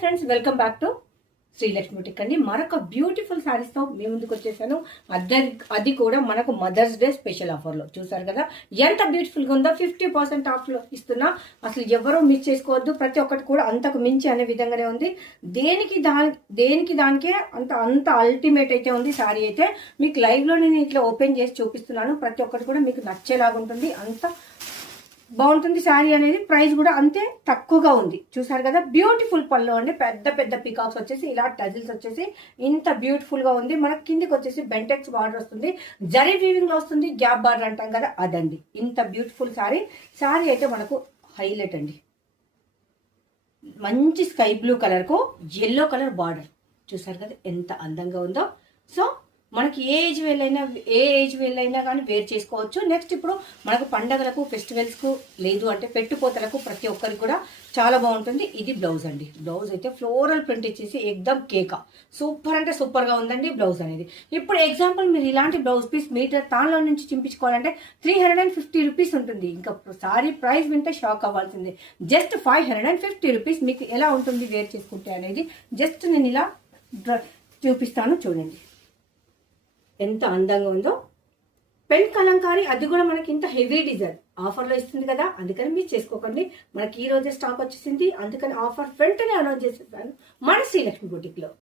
Friends, welcome back to Srilakshmi boutique అండి. మరొక beautiful saris తో మీ ముందుకు వచ్చేసాను. అది కూడా మనకు మదర్స్ డే స్పెషల్ ఆఫర్ లో. చూసారు కదా ఎంత బ్యూటిఫుల్ గా ఉందో. 50% ఆఫ్ లో ఇస్తున్నా. అసలు ఎవరో మిస్ చేసుకోవద్దు. ప్రతి ఒక్కటి కూడా అంతకు మించి అనే విధంగానే ఉంది. దేనికి దానికే అంత అల్టిమేట్ అయితే ఉంది. సారీ అయితే మీకు లైవ్ లో నేను ఇట్లా ఓపెన్ చేసి చూపిస్తున్నాను. ప్రతి ఒక్కటి కూడా మీకు నచ్చేలాగా ఉంటుంది. అంత బాగుంటుంది శారీ అనేది. ప్రైస్ కూడా అంతే తక్కువగా ఉంది. చూసారు కదా బ్యూటిఫుల్ పళ్ళు అండి. పెద్ద పెద్ద పికాక్స్ వచ్చేసి ఇలా టజిల్స్ వచ్చేసి ఇంత బ్యూటిఫుల్ గా ఉంది. మనకి కిందికి వచ్చేసి బెంటెక్స్ బార్డర్ వస్తుంది. జరీ వీవింగ్ లో వస్తుంది. గ్యాప్ బార్డర్ అంటాం కదా, అదండి. ఇంత బ్యూటిఫుల్ శారీ అయితే మనకు హైలైట్ అండి. మంచి స్కై బ్లూ కలర్ కు ఎల్లో కలర్ బార్డర్. చూసారు కదా ఎంత అందంగా ఉందో. సో మనకి ఏ ఏజ్ వేళ్ళైనా కానీ వేర్ చేసుకోవచ్చు. నెక్స్ట్ ఇప్పుడు మనకు పండగలకు, ఫెస్టివల్స్ కు, లేదు అంటే పెట్టుపోతలకు ప్రతి ఒక్కరికి కూడా చాలా బాగుంటుంది. ఇది బ్లౌజ్ అండి. బ్లౌజ్ అయితే ఫ్లోరల్ ప్రింట్ ఇచ్చేసి ఎక్దమ్ కేకా. సూపర్ అంటే సూపర్ గా ఉందండి బ్లౌజ్ అనేది. ఇప్పుడు ఎగ్జాంపుల్ మీరు ఇలాంటి బ్లౌజ్ పీస్ మీటర్ తాన్లో నుంచి చింపించుకోవాలంటే 350 రూపీస్ ఉంటుంది. ఇంకా సారీ ప్రైస్ వింటే షాక్ అవ్వాల్సిందే. జస్ట్ 550 రూపీస్ మీకు ఎలా ఉంటుంది వేర్ చేసుకుంటే అనేది జస్ట్ నేను ఇలా చూపిస్తాను. చూడండి ఎంత అందంగా ఉందో. పెన్ కలంకారీ, అది కూడా మనకి ఇంత హెవీ డిజైన్ ఆఫర్ లో ఇస్తుంది కదా, అందుకని మీరు చేసుకోకండి. మనకి ఈ రోజే స్టాక్ వచ్చేసింది. అందుకని ఆఫర్ వెంటనే అనౌన్స్ చేసేసాను మన శ్రీలక్ష్మి బుటిక్ లో.